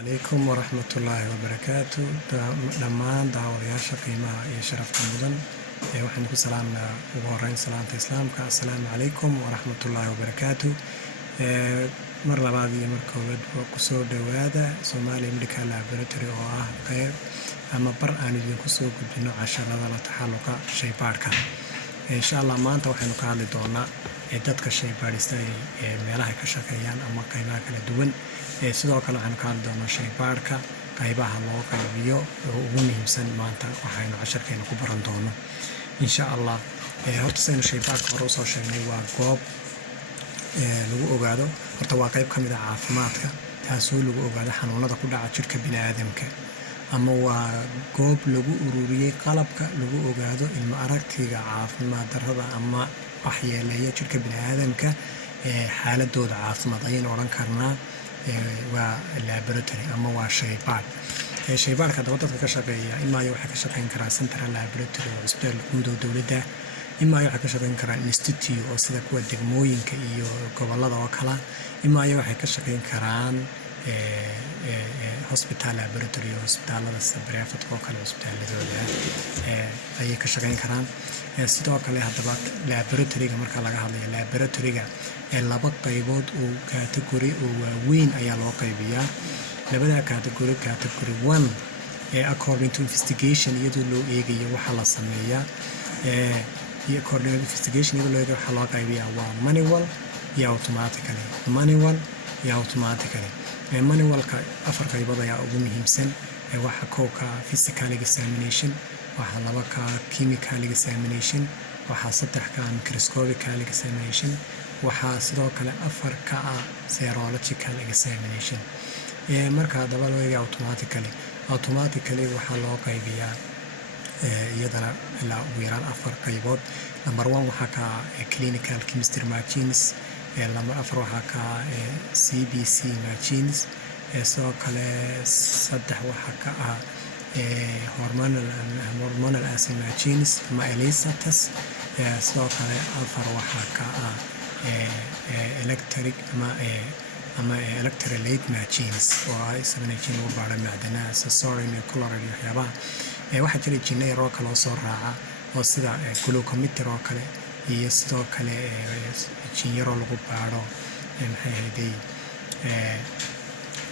عليكم ورحمة الله وبركاته دمان داودياشا قيمة iyo sharafta mudan waxaan ku salaamnaa ugu horeyn salaanta islaamka assalaamu calaykum waraxmatullaahi wabarakaatu mar labaad iyo mar koowaad ku soo dhawaada Somali Medical Laboratory oo ah qayb ama bar aan idinku soo gudbino casharada la taxalluqa shaybaarka insha Allah maanta waxaanu ka hadli doonaa dadka shaybaarista ee meelaha ka shaqeeyaan ama qaybaha kala duwan sidoo kale waxaan ka hadli doonaa shaybaarka qaybaha loo qaybiyo oo ugu muhiimsan maanta waxaynu casharkeena ku baran doono insha Allah horta saynu shaybaarka hore soo sheegnay waa goob lagu ogaado horta waa qayb kamid ah caafimaadka taasoo lagu ogaado xanuunada ku dhaca jirka bini'aadamka ama waa goob lagu ururiyay qalabka lagu ogaado ilma aragtiga caafimaad darrada ama waxyeeleeya jirka bini'aadamka xaaladooda caafimaad ayaynu oran karnaa waa laboratory ama waa shaybaar shaybaarka dadka ka shaqeeya imaayo waxa ka shaqeyn karaa central laboratory oo isbitaal guud oo dawladda imaayo waxa ka shaqeyn karaa institute oo sida kuwa degmooyinka iyo gobolada oo kala imaayo waxa ka shaqeyn karaan hospital laboratory hospitalada private oo kale hospitaladooda ayay ka shaqeyn karaan sidoo kale hadaba laboratory-ga marka laga hadlayo laboratory-ga laba qaybood oo category oo waaweyn ayaa loo qaybiyaa labada category 1 according to investigation iyadoo loo eegayo waxa la sameeyaa according to investigation iyadoo loo eegayo waxa loo qaybiyaa waa manual iyo automatically manual iyo automatically manualka afar qaybood ayaa ugu muhiimsan waxa kooka physical examination waxa laba ka chemical examination waxa saddex ka microscopical examination waxa sidoo kale afar ka serological examination marka daba loo eego automatically waxa loo qaybiyaa iyadana ilaa ugu yaraan afar qaybood number 1 waxa ka clinical chemistry machines number 4 waxa ka CBC machines sidoo kale saddex waxa ka hormonal assay machines ama ELISA test sidoo kale afar waxa ka electric ama electrolyte machines oo ay sameeyeen oo baara macdanaha saareen chloride waxyaabaha waxa jira jinay roo kale oo soo raaca oo sida glucometer oo kale iyo sidoo kale jinyaro lagu baaro maxay hayday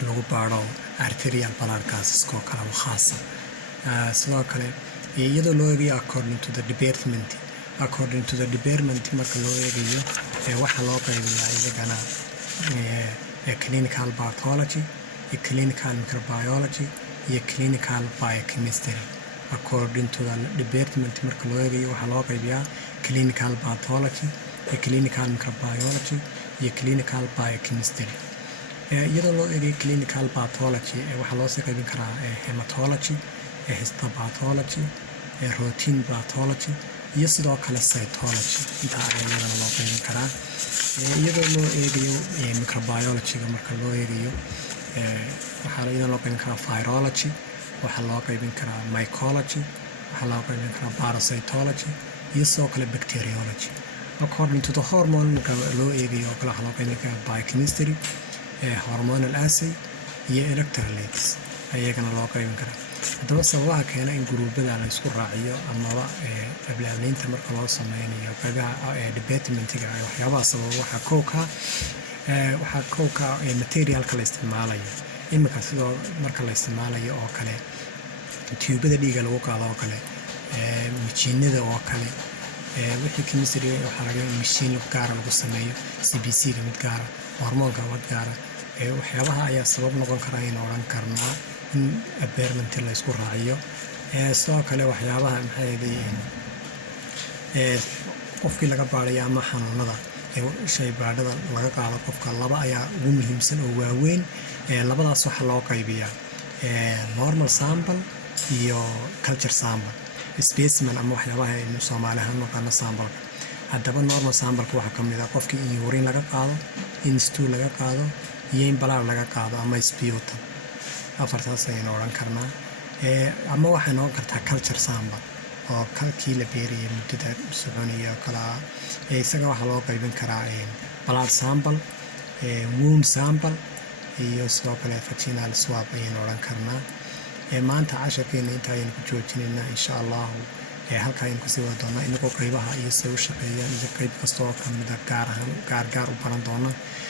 lagu baaro arterial blood gases oo kale khaas sidoo kale iyadoo loo eegayo according to the department marka loo eegayo waxa loo qaybiyaa iyagana clinical pathology clinical microbiology iyo clinical biochemistry according to the department marka loo eegayo waxa loo qaybiyaa clinical pathology clinical microbiology iyo clinical biochemistry iyadoo loo eegayo clinical pathology waxa loo sii qaybin karaa hematology histopathology routine pathology iyo sidoo kale cytology inta ayadana loo qaybin karaa iyadoo loo eegayo microbiology marka loo eegayo waxa iyadoo loo qaybin karaa virology waxa loo qaybin karaa mycology waxa loo qaybin karaa parasitology iyo sidoo kale bacteriology according to the hormone marka loo eegayo waxa loo qaybin karaa biochemistry hormonal assay iyo electrolytes ayagana loo qaybin karaa hadaba sababaha keena in gruubada la isku raaciyo ama ablaaleynta marka loo sameeyo qaybaha departmentiga waxyaabaha sabab waxa kooka materialka la isticmaalayo imika sidoo marka la isticmaalayo oo kale tubada dhiiga lagu qaado oo kale mishiinada oo kale wixii chemistry waxa laga mishiin gaar lagu sameeyo CBC ga mid gaar hormoonka mid gaar waxyaabaha ayaa sabab noqon kara in oran karnaa in aberment la isku raaciyo sidoo kale waxyaabaha maxay leeyihiin qofkii laga baarayo ama xanuunada shaybaadhada laga qaado qofka laba ayaa ugu muhiimsan oo waaweyn labadaas waxa loo qaybiyaa normal sample iyo culture sample specimen ama waxyaabaha aynu Soomaaliha naqaano sample hadaba normal sample waxa kamid ah qofkii in urine laga qaado in stool laga qaado iyo in blood laga qaado ama sputum afartaas ayaynu oran karnaa ama waxay noqon kartaa culture sample oo kalkii la beeriyay muddada soconaya kala isaga waxa loo qaybin karaa blood sample wound sample iyo sidoo kale vaginal swab ayaynu odhan karnaa. maanta casharkeena inta ayaynu ku joojinaynaa insha allahu. halka ayaynu kasii wada doonaa inagoo qaybaha iyo say u shaqeeyaan iyo qayb kasta oo kamida gaar u baran doona.